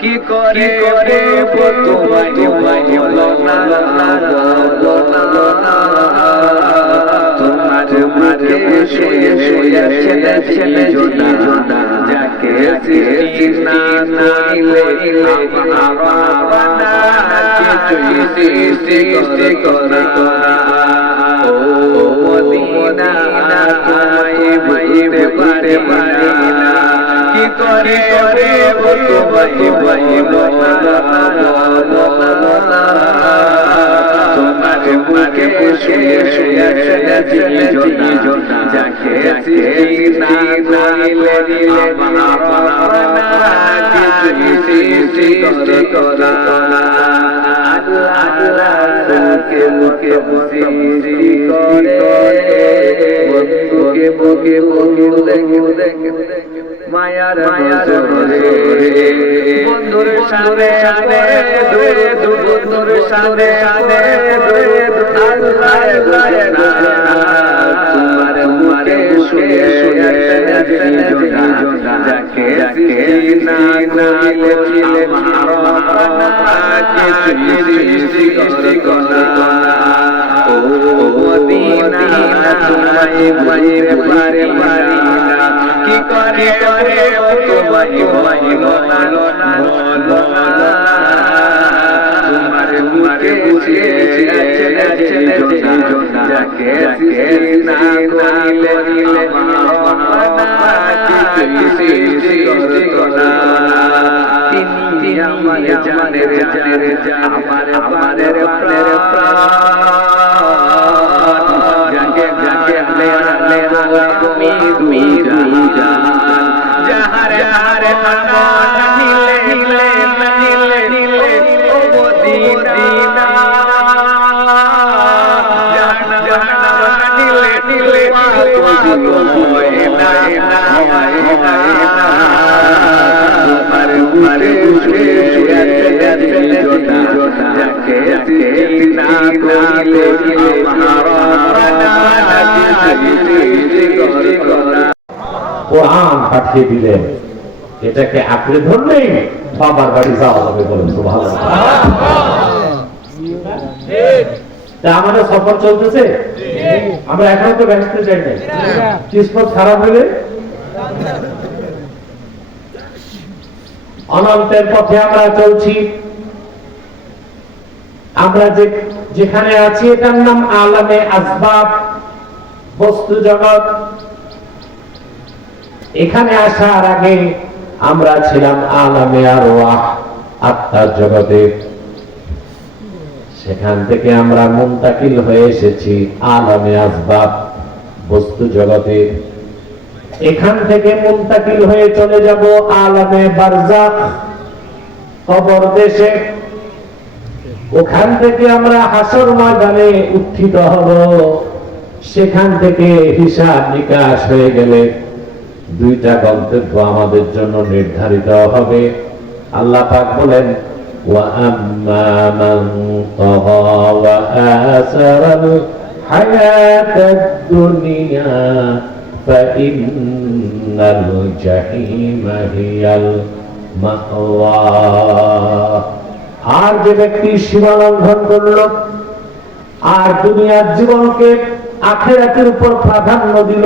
কি করে করে তোমায় তোমায় বলো না বলো না তোমার মাঝে শুয়ে শুয়ে ছেলে ছেলে জোনা যাকে সৃষ্টি না করিলে আমার কিছুই সৃষ্টি করে করে মদিনা তোমায় বুঝতে পারে না কি করে করে তোমায় তোমার মুখে শুয়ে শুয়ে শুয়ে শুয়ে জোনা জোনা যাকে সৃষ্টি না করিলে কিছুই সৃষ্টি করে আল্লাহ মুখে মুখে সৃষ্টি করে। বন্ধুকে মুখে মুখে দেখে দেখে মায়ার মায়ার বন্ধুর সামনে সামনে দূরে বন্ধুর সামনে সামনে দূরে আল্লাহ তোমার মুখে শুয়ে শুয়ে জোনা জোনা যাকে না করিলে আমার সৃষ্টি ও মদিনা তোমায় পারে পারি না। কি করে করে তোমায় তোমায় বলো না বলো না তোমার মুখে মুখে আছে আছে জোনা জোনা যাকে যাকে না করিলে আমার কিছুই সৃষ্টি করে তিনি আমার জানের জানের আমার আমাদের প্রাণের প্রাণ যাকে যাকে মেরা মেরা তুমি দুই জাহান যাহারে হারে পাঠিয়ে দিলেন। এটাকে আঁকড়ে ধরলেই বাবার বাড়ি যাওয়া হবে বলেন আমাদের সফর চলতেছে? আমরা তো ব্যস্ত নাই। কিসমত খারাপ অনন্তের পথে আমরা চলছি। আমরা যে যেখানে আছি, এটার নাম আলামে আসবাব বস্তু জগৎ এখানে আসার আগে আমরা ছিলাম আলামে আর আত্মার জগতে। সেখান থেকে আমরা মুন্তাকিল হয়ে এসেছি আলামে আসবাব, বস্তু জগতে। এখান থেকে মুন্তাকিল হয়ে চলে যাব আলামে বারজাক কবর দেশে। ওখান থেকে আমরা হাসর ময়দানে উত্থিত হব। সেখান থেকে হিসাব নিকাশ হয়ে গেলে দুইটা গন্তব্য আমাদের জন্য নির্ধারিত হবে আল্লাহ পাক বলেন وأما من طغى وآثر الحياة الدنيا فإن الجحيم هي المأوى আর যে ব্যক্তি সীমা লঙ্ঘন করল আর দুনিয়ার জীবনকে আখেরাতের উপর প্রাধান্য দিল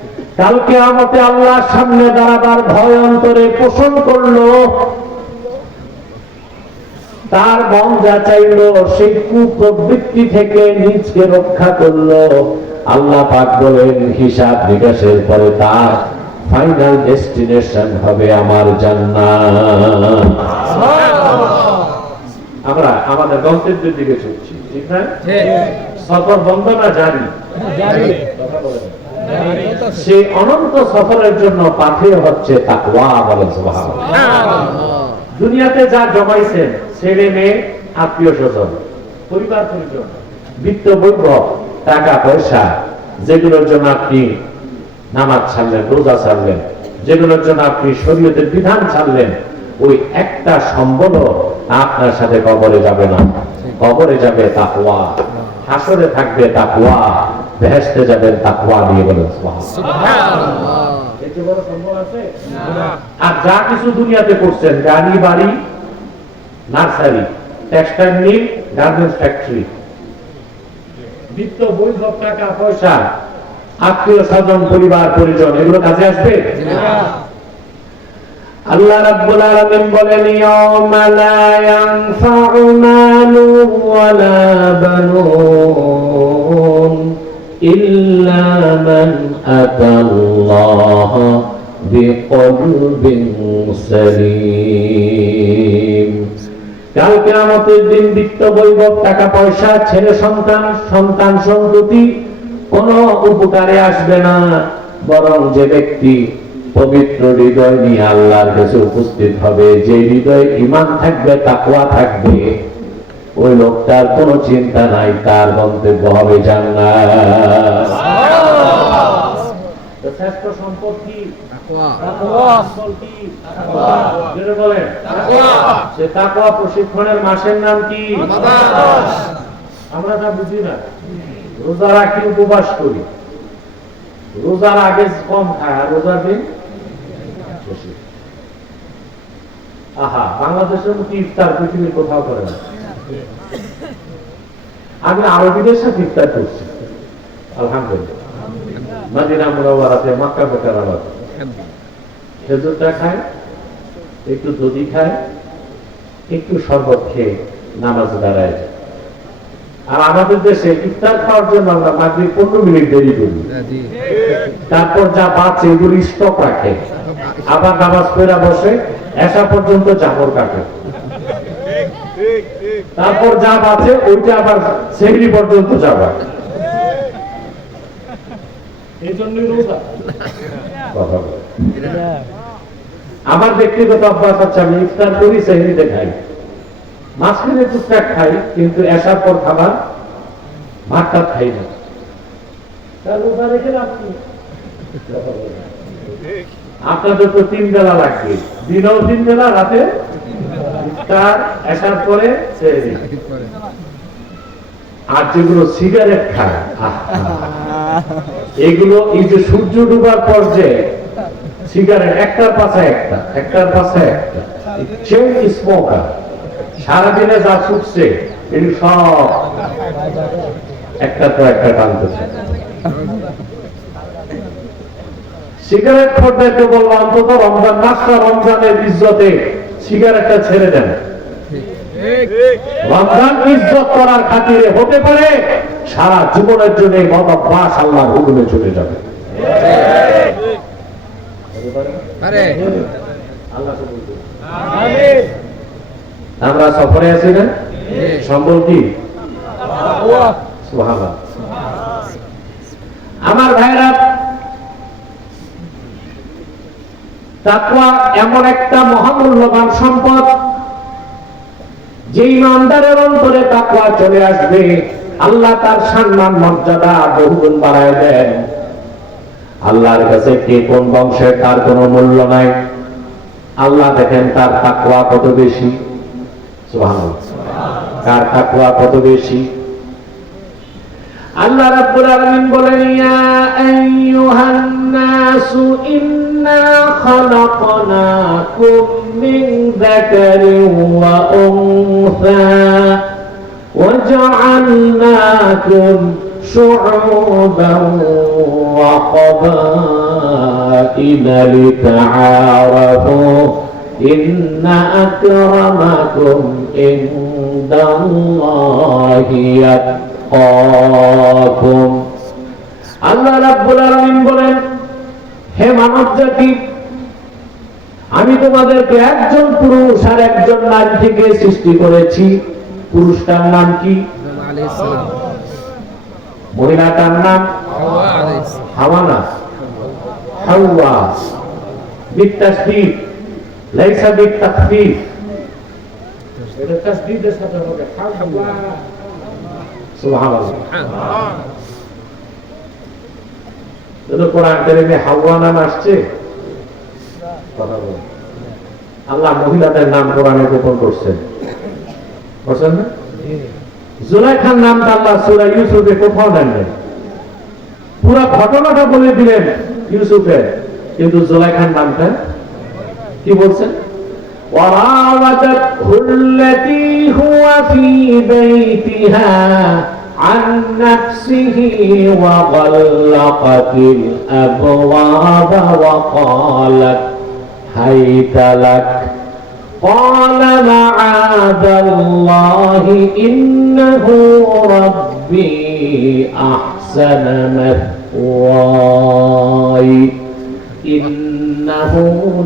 কালকে আমাকে আল্লাহর সামনে দাঁড়াবার ভয় অন্তরে পোষণ করল। তার মন যা চাইলো সেই কুপ্রবৃত্তি থেকে নিজকে রক্ষা করল। আল্লাহ পাক বলেন হিসাব নিকাশের পরে তার ফাইনাল ডেস্টিনেশন হবে আমার জান্নাত। আমরা আমাদের গন্তব্যের দিকে ছুটছি ঠিক না? সফর বন্ধ না জারি। কথা বলেন। সেই অনন্ত সফরের জন্য পাথেয় হচ্ছে তাকওয়া সুবহানাল্লাহ। দুনিয়াতে যা জমাইছেন, ছেলে মেয়ে, আত্মীয় স্বজন, পরিবার পরিজন বিত্ত বৈভব টাকা পয়সা, যেগুলোর জন্য আপনি নামাজ ছাড়লেন, রোজা ছাড়লেন, যেগুলোর জন্য আপনি শরীয়তের বিধান ছাড়লেন, ওই একটা সম্বল আপনার সাথে কবরে যাবে না। কবরে যাবে তাকওয়া। হাসরে থাকবে তাকওয়া। বেহেশতে যাবেন তাকওয়া নিয়ে বলেন? আর যা কিছু দুনিয়াতে করছেন গাড়ি বাড়ি nursery textile mill garments factory. বিত্ত বৈভব টাকা পয়সা আত্মীয় স্বজন পরিবার পরিজন এগুলো কাজে আসবে? আল্লাহ রাব্বুল আলামিন বলেন ইয়াউমা লা ইয়ানফা'ু ওয়ালা বানুন ইল্লা মান আতাল্লাহ বিকলবিন সালিম কাল কিয়ামতের দিন বিত্ত বৈভব টাকা পয়সা ছেলে, সন্তান সন্তান সন্ততি কোনো উপকারে আসবে না। বরং যে ব্যক্তি পবিত্র হৃদয় নিয়ে আল্লাহর কাছে উপস্থিত হবে, যে হৃদয়ে ইমান থাকবে, তাকওয়া থাকবে ওই লোকটার কোনো চিন্তা নাই তার গন্তব্য হবে জান্নাত। শ্রেষ্ঠ সম্পদ কি? সম্পদ কি? জোরে বলেন। সে তাকওয়া প্রশিক্ষণের মাসের নাম কি? আমরা তা বুঝি না। রোজা রাখি উপবাস করি। রোজার আগে কম খায় আর রোজার দিন আহা বাংলাদেশের মতো ইফতার পৃথিবীর কোথাও করে না। আমি আরবিদের সাথে ইফতার করছি। আলহামদুলিল্লাহ। খেজুরটা খায়, একটু দধি খায়, একটু শরবত খেয়ে নামাজ দাঁড়ায় আর আমাদের দেশে ইফতার খাওয়ার জন্য আমরা পনেরো মিনিট দেরি করি। তারপর যা বাঁচে এগুলি স্টক রাখে। আবার নামাজ পড়া বসে, এসা পর্যন্ত জামর কাটে। তারপর যা বাঁচে ওইটা আবার সেহরি পর্যন্ত যাবে। এই জন্যই রোজা কথা আমার ব্যক্তিগত অভ্যাস হচ্ছে আমি ইফতার করি সেহরিতে খাই। মাঝখানে টুকটাক খাই কিন্তু এসার পর খাবার ভাতটা খাই না। রোজা রেখে লাভ আপনাদের তো তিন বেলা লাগবে। দিনেও তিন বেলা রাতে এসার পরে আর যেগুলো সিগারেট খায় এগুলো এই যে সূর্য ডুবার পর যে সিগারেট একটার পাশে একটা, একটার পাশে একটা। স্মোকার সারাদিনে যা ছুটছে সব একটা তো একটা টানতেছে সিগারেট খোরদেরকে বলব অন্তত রমজান মাসটা রমজানের ইজ্জতে সিগারেটটা ছেড়ে দেন। রমজান ইজ্জত করার খাতিরে হতে পারে সারা জীবনের জন্য এই মত অভ্যাস আল্লাহর হুকুমে চলে যাবে। আল্লাহ। আমরা সফরে আছি না? সম্বল কি? আমার ভাইরা তাকওয়া এমন একটা মহামূল্যবান সম্পদ যে ইমানদারের অন্তরে তাকওয়া চলে আসবে, আল্লাহ তার সম্মান, মর্যাদা বহুগুণ বাড়ায় দেন। আল্লাহর কাছে কে কোন বংশের তার কোনো মূল্য নাই। আল্লাহ দেখেন তার তাকওয়া কত বেশি। কার তাকওয়া কত বেশি? আল্লাহ রাব্বুল আলামিন বলেন ইয়া আইয়ুহান নাসু ইন্না খালাকনাকুম মিন যাকারিন ওয়া উনসা وجعلناكم شعوبا وقبائل لتعارفوا إن أكرمكم عند الله আতকাকুম আল্লাহ রাব্বুল আলামিন বলেন, হে মানব জাতি আমি তোমাদেরকে একজন পুরুষ আর একজন নারী থেকে সৃষ্টি করেছি। পুরুষটার নাম কি? মহিলাটার নাম হাওয়ানা। হাওয়া। লাইসা হ্যাঁ। আল্লাহ মহিলাদের নাম কোরআনে গোপন করছেন। না? নামটা আল্লাহ সুরা ইউসুফে কোথাও পুরা ঘটনাটা বলে দিলেন ইউসুফে। কিন্তু জুলাইখার নামটা কি বলছেন? ওয়ারাওয়াতাত হুল্লাতী هو في بيتها عن نفسه وغلقت الأبواب وقالت هيت لك. قال معاذ الله إنه ربي أحسن مثواي. إنه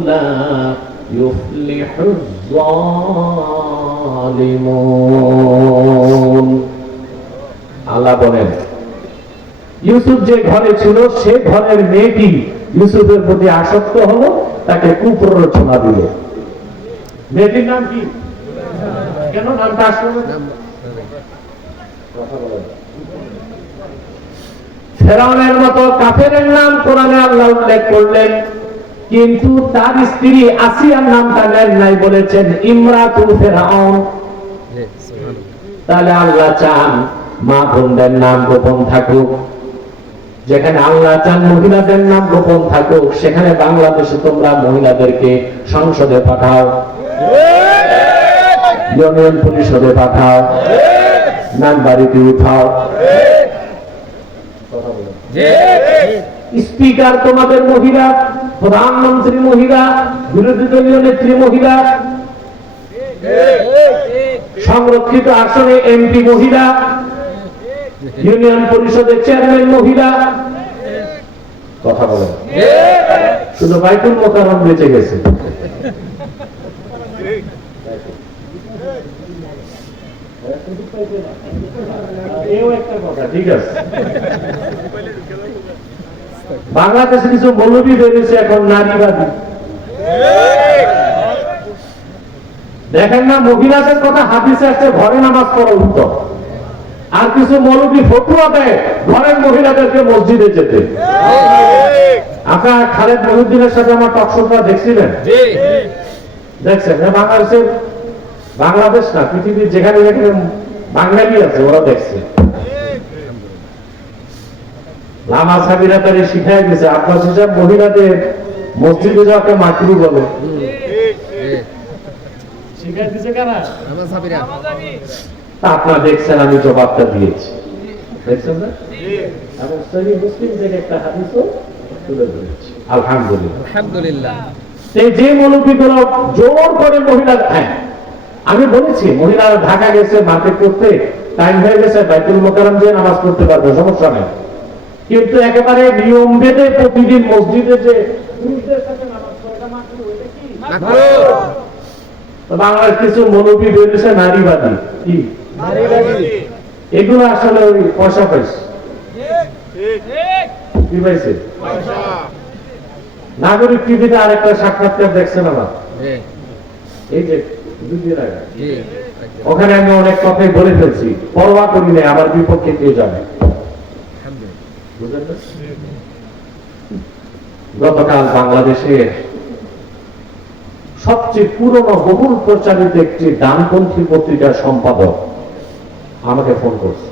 لا يفلح الظالمون. আল্লাহ বলেন, ইউসুফ যে ঘরে ছিল, সে ঘরের মেয়েটি ইউসুফের প্রতি আসক্ত হলো, তাকে দিল। মেয়েটির নাম কি? কেন নামটা। ফেরাউনের মতো কাফেরের নাম কোরআনে আল্লাহ উল্লেখ করলেন কিন্তু তার স্ত্রী আসিয়ার নামটা নেন নাই বলেছেন ইমরাতুল ফেরাউন তাহলে আল্লাহ চান মা বোনদের নাম গোপন থাকুক। যেখানে আল্লাহ চান মহিলাদের নাম গোপন থাকুক সেখানে বাংলাদেশে তোমরা মহিলাদেরকে সংসদে পাঠাও। ইউনিয়ন পরিষদে পাঠাও। নাম বাড়িতে উঠাও। স্পিকার তোমাদের মহিলা প্রধানমন্ত্রী মহিলা, বিরোধী দলীয় নেত্রী মহিলা, সংরক্ষিত আসনে এমপি মহিলা, ইউনিয়ন পরিষদের চেয়ারম্যান মহিলা। কথা বলেন। শুধু বাইকুল মোকারম বেঁচে গেছে। ঠিক আছে। বাংলাদেশে কিছু মৌলবী বেরিয়েছে এখন নারীবাদী। দেখেন না মহিলাদের কথা হাদিসে আছে ঘরে নামাজ পড়া উত্তম। আর কিছু মৌলবী ফটুয়া দেয় ঘরের মহিলাদেরকে মসজিদে যেতে। আপনার খালেদ মহিউদ্দিনের সাথে আমার টকশোটা দেখছিলেন? দেখছেন বাংলাদেশের বাংলাদেশ না পৃথিবীর যেখানে যেখানে বাঙালি আছে ওরা দেখছে। লামা সাবিরা তারে শিখাই গেছে আপনার সেসব মহিলাদের মসজিদে যাওয়াকে মাকরু বলে। আপনারা দেখছেন আমি জবাবটা দিয়েছি। দেখছেন না? এবং সহি মুসলিম থেকে একটা হাদিসও তুলে ধরেছি। আলহামদুলিল্লাহ। আলহামদুলিল্লাহ। এই যে মৌলবীগুলো জোর করে মহিলা হ্যাঁ আমি বলেছি মহিলারা ঢাকা গেছে মার্কেট করতে টাইম হয়ে গেছে বাইতুল মোকারম যে নামাজ পড়তে পারবে সমস্যা নেই। কিন্তু একেবারে নিয়ম বেঁধে প্রতিদিন মসজিদে যে বাংলার কিছু মৌলবী বেরিয়েছে নারীবাদী। কি? এগুলো আসলে ওই পয়সা পাইছে। কি পাইছে? নাগরিক টিভিতে আরেকটা সাক্ষাৎকার দেখছেন আমার এই যে দুদিন আগে। ওখানে আমি অনেক কথাই বলে ফেলছি। পরোয়া করি না আমার বিপক্ষে কে যাবে? গতকাল বাংলাদেশে সবচেয়ে পুরনো বহুল প্রচারিত একটি ডানপন্থী পত্রিকার সম্পাদক আমাকে ফোন করছে।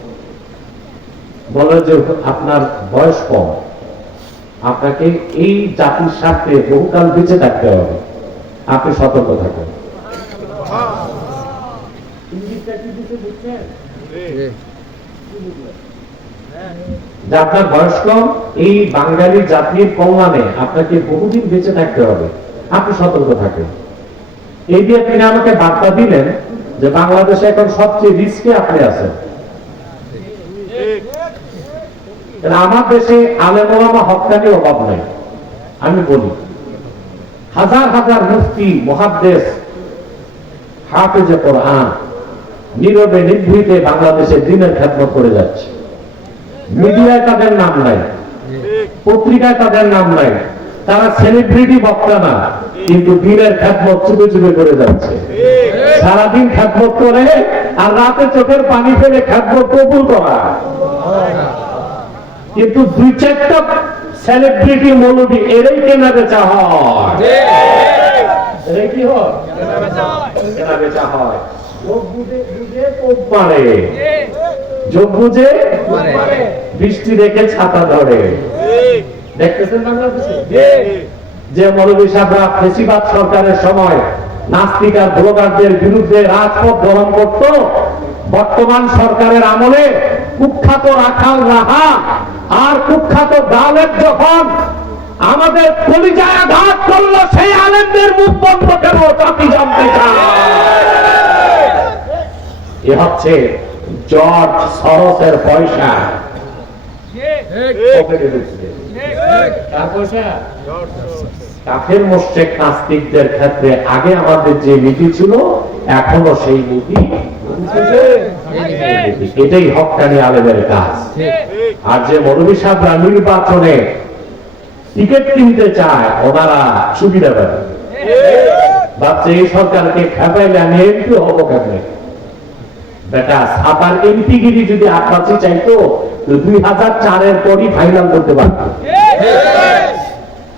বলে যে আপনার বয়স কম। আপনাকে এই জাতির স্বার্থে বহুকাল বেঁচে থাকতে হবে। আপনি সতর্ক থাকুন। ইঙ্গিতটা কি দিতে বুঝছেন? জি। যে আপনার বয়স কম, এই বাঙালি জাতির কল্যাণে আপনাকে বহুদিন বেঁচে থাকতে হবে। আপনি সতর্ক থাকেন। এই দিয়ে তিনি আমাকে বার্তা দিলেন যে বাংলাদেশে এখন সবচেয়ে রিস্কে আপনি আছেন। আমার দেশে আলেমা হকানি অভাব নাই। আমি বলি, হাজার হাজার মুফতি মহাদ্দেশ হাফেজে কোরআন নীরবে নিভৃতে বাংলাদেশে দিনের খেদমত করে যাচ্ছে। মিডিয়ায় তাদের নাম নাই। পত্রিকায় তাদের নাম নাই। তারা সেলিব্রিটি বক্তা না, কিন্তু দিনের খ্যাতমত চুপে চুপে করে যাচ্ছে। সারাদিন খ্যাতমত করে আর রাতে চোখের পানি ফেলে খ্যাতমত কবুল করা। কিন্তু দুই চারটা সেলিব্রিটি মৌলবী এরাই কেনা বেচা হয়। এরাই কি হয়? কেনা বেচা হয়। বৃষ্টি দেখে ছাতা ধরে। যে সরকারের সময় বিরুদ্ধে রাজপথ গ্রহণ করত, বর্তমান সরকারের আমলে কুখ্যাত রাখাল রাহা আর কুখ্যাত গালেব যখন আমাদের কলিজায় আঘাত করল সেই আলেমদের মুখ বন্ধ কেন? জানতে চায়। এ হচ্ছে জর্জ সরসের পয়সা। কাফের মোশেক নাস্তিকদের ক্ষেত্রে আগে আমাদের যে নীতি ছিল এখনও সেই নীতি এটাই হকানি আলেমের কাজ। আর যে মৌলবী সাহেবরা নির্বাচনে টিকিট কিনতে চায় ওনারা সুবিধা পাবে ভাবছে এই সরকারকে খেপাইলে আমি এমপি হব কেমনে? বেটা যদি চাইতো দুই হাজার চারের পরই ফাইনাল করতে পারত।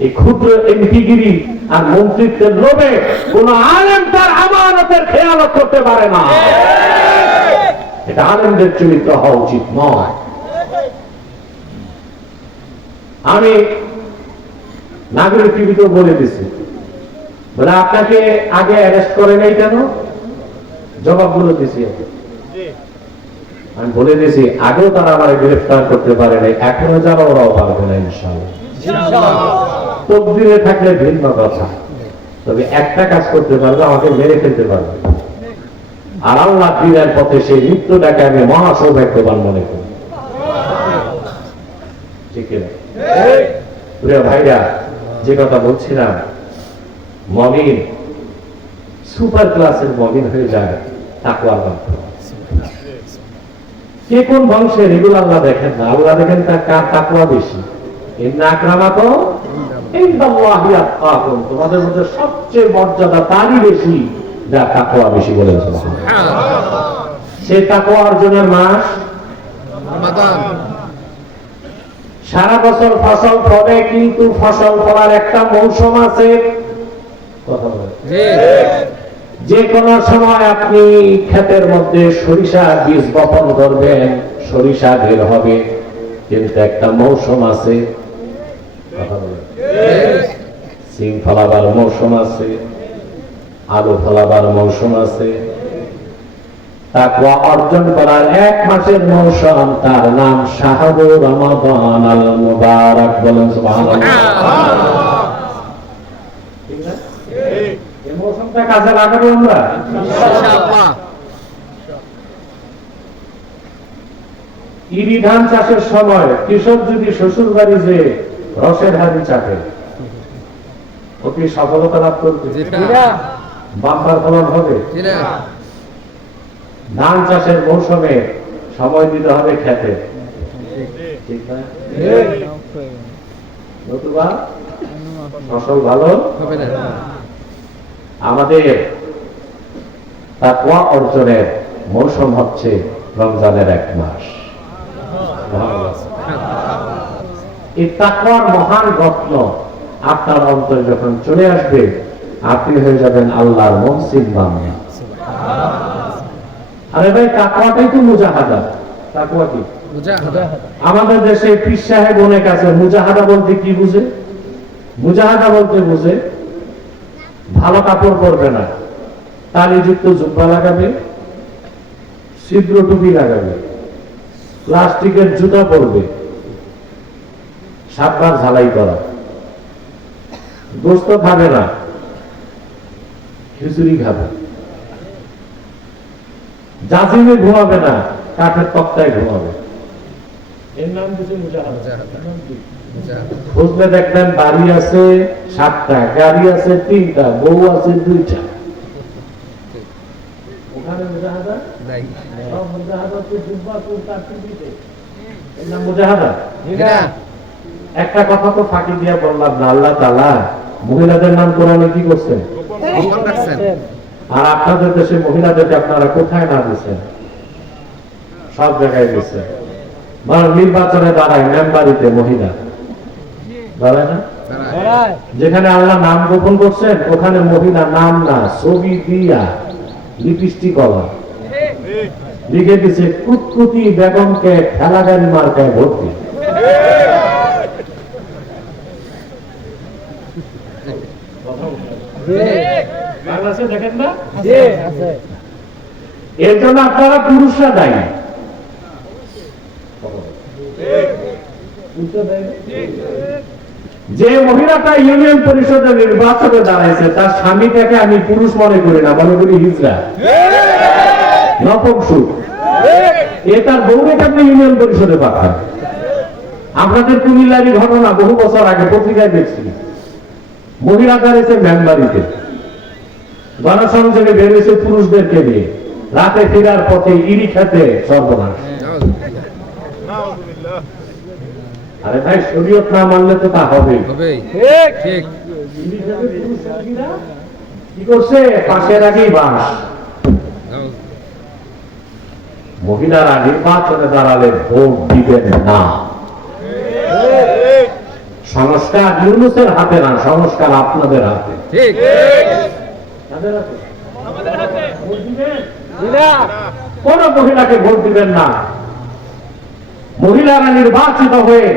এই ক্ষুদ্র আর মন্ত্রিত্বের লোভে কোন আলেম তার আমানতের করতে পারে না। এটা আলেমদের চরিত্র হওয়া উচিত নয়। আমি নাগরিক টিভিতে বলে দিছি। বলে, আপনাকে আগে অ্যারেস্ট করে নাই কেন? জবাবগুলো দিছি। আমি। বলে দিয়েছি আগেও তারা আমার গ্রেফতার করতে পারে নাই এখনও যারা ওরাও পারবে না ইনশাল্লাহ তকদিরে থাকলে ভিন্ন কথা। তবে একটা কাজ করতে পারবে আমাকে মেরে ফেলতে পারবে। আর আল্লাহ দিনের পথে সেই মৃত্যুটাকে আমি মহা সৌভাগ্যবান মনে করি। ঠিক প্রিয় ভাইরা যে কথা বলছিলাম মমিন সুপার ক্লাসের মমিন হয়ে যায় তাকুয়ার মাধ্যমে। কে কোন বংশের এগুলো আল্লাহ দেখেন না? আল্লাহ দেখেন তার কার তাকুয়া বেশি? তোমাদের মধ্যে সবচেয়ে মর্যাদা তারই বেশি যা তাকুয়া বেশি সুবহানাল্লাহ। সে তাকুয়া অর্জনের মাস? সারা বছর ফসল ফলে কিন্তু ফসল ফলার একটা মৌসুম আছে। কথা বলেন জি যে কোনো সময় আপনি ক্ষেতের মধ্যে সরিষা বীজ বপন করবেন, সরিষা বের হবে। কিন্তু একটা মৌসুম আছে। সিম ফলাবার মৌসুম আছে, আলু ফলাবার মৌসুম আছে। তাকওয়া অর্জন করার এক মাসের মৌসুম, তার নাম শাহরু রমাদান আল মুবারক বলেন সুবহানাল্লাহ ঠিক না মৌসুমটা কাজে লাগাবো আমরা? ধান চাষের সময় কৃষক যদি শ্বশুর বাড়ি যে রসের হাড়ি চাপে কি সফলতা লাভ করবে? বাম্পার ফলন হবে? ধান চাষের মৌসুমে সময় দিতে হবে খেতে। নতুবা ফসল ভালো? হবে না। আমাদের তাকওয়া অর্জনের মৌসুম হচ্ছে রমজানের এক মাস। এই তাকওয়ার মহান রত্ন আপনার অন্তরে যখন চলে আসবে আপনি হয়ে যাবেন আল্লাহর মহসিন বান্দা। আরে ভাই তাকওয়াটাই তো মুজাহাদা। তাকওয়া কি? আমাদের দেশে পীর সাহেব অনেক আছে। মুজাহাদা বলতে কি বুঝে? মুজাহাদা বলতে বুঝে ভালো কাপড় পরবে না। তালিযুক্ত জুব্বা লাগাবে, ছিদ্র টুপি লাগাবে, প্লাস্টিকের জুতা পরবে, সাতবার ঝালাই করা। গোস্ত খাবে না, খিচুড়ি খাবে। জাজিমে ঘুমাবে না, কাঠের তক্তায় ঘুমাবে। এর নাম কিছু মুজাহাদা। খুঁজলে দেখবেন বাড়ি আছে সাতটা গাড়ি আছে তিনটা বউ আছে দুইটা। একটা কথা তো ফাঁকি দিয়ে বললাম না আল্লাহ তালা মহিলাদের নাম কোরআনে কি করছেন? আর আপনাদের দেশে মহিলাদেরকে আপনারা কোথায় না দিচ্ছেন? সব জায়গায় দিচ্ছেন। মানে নির্বাচনে দাঁড়ায় মেম্বারিতে মহিলা। দাঁড়ায় না? যেখানে আল্লাহ নাম গোপন করছেন, ওখানে মহিলা নাম না, ছবি দিয়া লিপস্টিক কলা লিখে দিছে, কুতকুতি বেগমকে ঠেলাগাড়ি মার্কায় ভর্তি। দেখেন এর জন্য আপনারা পুরুষরা দায়ী? যে মহিলাটা ইউনিয়ন পরিষদের নির্বাচনে দাঁড়াইছে, তার স্বামীটাকে আমি পুরুষ মনে করি না, মনে করি হিজরা নপংসুর এ তার বউরেকে আপনি ইউনিয়ন পরিষদে পাঠান। আপনাদের কুমিল্লারই ঘটনা বহু বছর আগে পত্রিকায় দেখছি। মহিলা দাঁড়িয়েছে মেম্বারিতে গণসংযোগে বেরিয়েছে পুরুষদেরকে নিয়ে। রাতে ফেরার পথে ইরি খেতে সর্বনাশ। আরে ভাই শরীয়ত না মানলে তো তা হবে হবেই। ঠিক। কি করছে? পাশের আগেই বাস। মহিলারা নির্বাচনে দাঁড়ালে ভোট দিবেন না। সংস্কার ইউনুসের হাতে না সংস্কার আপনাদের হাতে। ঠিক? কোন মহিলাকে ভোট দিবেন না। মহিলারা নির্বাচিত হয়ে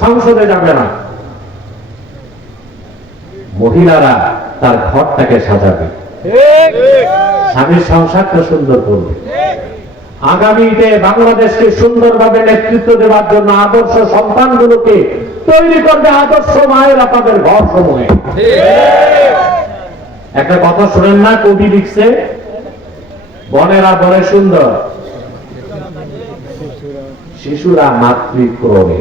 সংসদে যাবে না। মহিলারা তার ঘরটাকে সাজাবে। স্বামীর সংসারটা সুন্দর করবে। আগামীতে বাংলাদেশকে সুন্দরভাবে নেতৃত্ব দেওয়ার জন্য আদর্শ সন্তানগুলোকে তৈরি করবে আদর্শ মায়েরা তাদের ঘর সময়ে একটা কথা শোনেন না কবি লিখছে বনেরা বনে সুন্দর শিশুরা মাতৃক্রমে।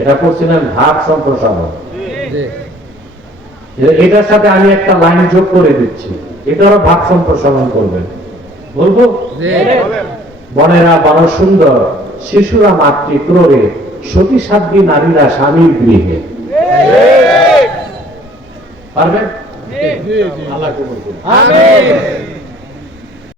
এটা করছিলেন ভাব সম্প্রসারণ। এটার সাথে আমি একটা লাইন যোগ করে দিচ্ছি। এটারও ভাব সম্প্রসারণ করবেন। বলব? বনেরা বড় সুন্দর শিশুরা মাতৃক্রমে সতী সাধ্বী নারীরা স্বামীর গৃহে। পারবেন? আল্লাহ কবুল করুন। আমিন।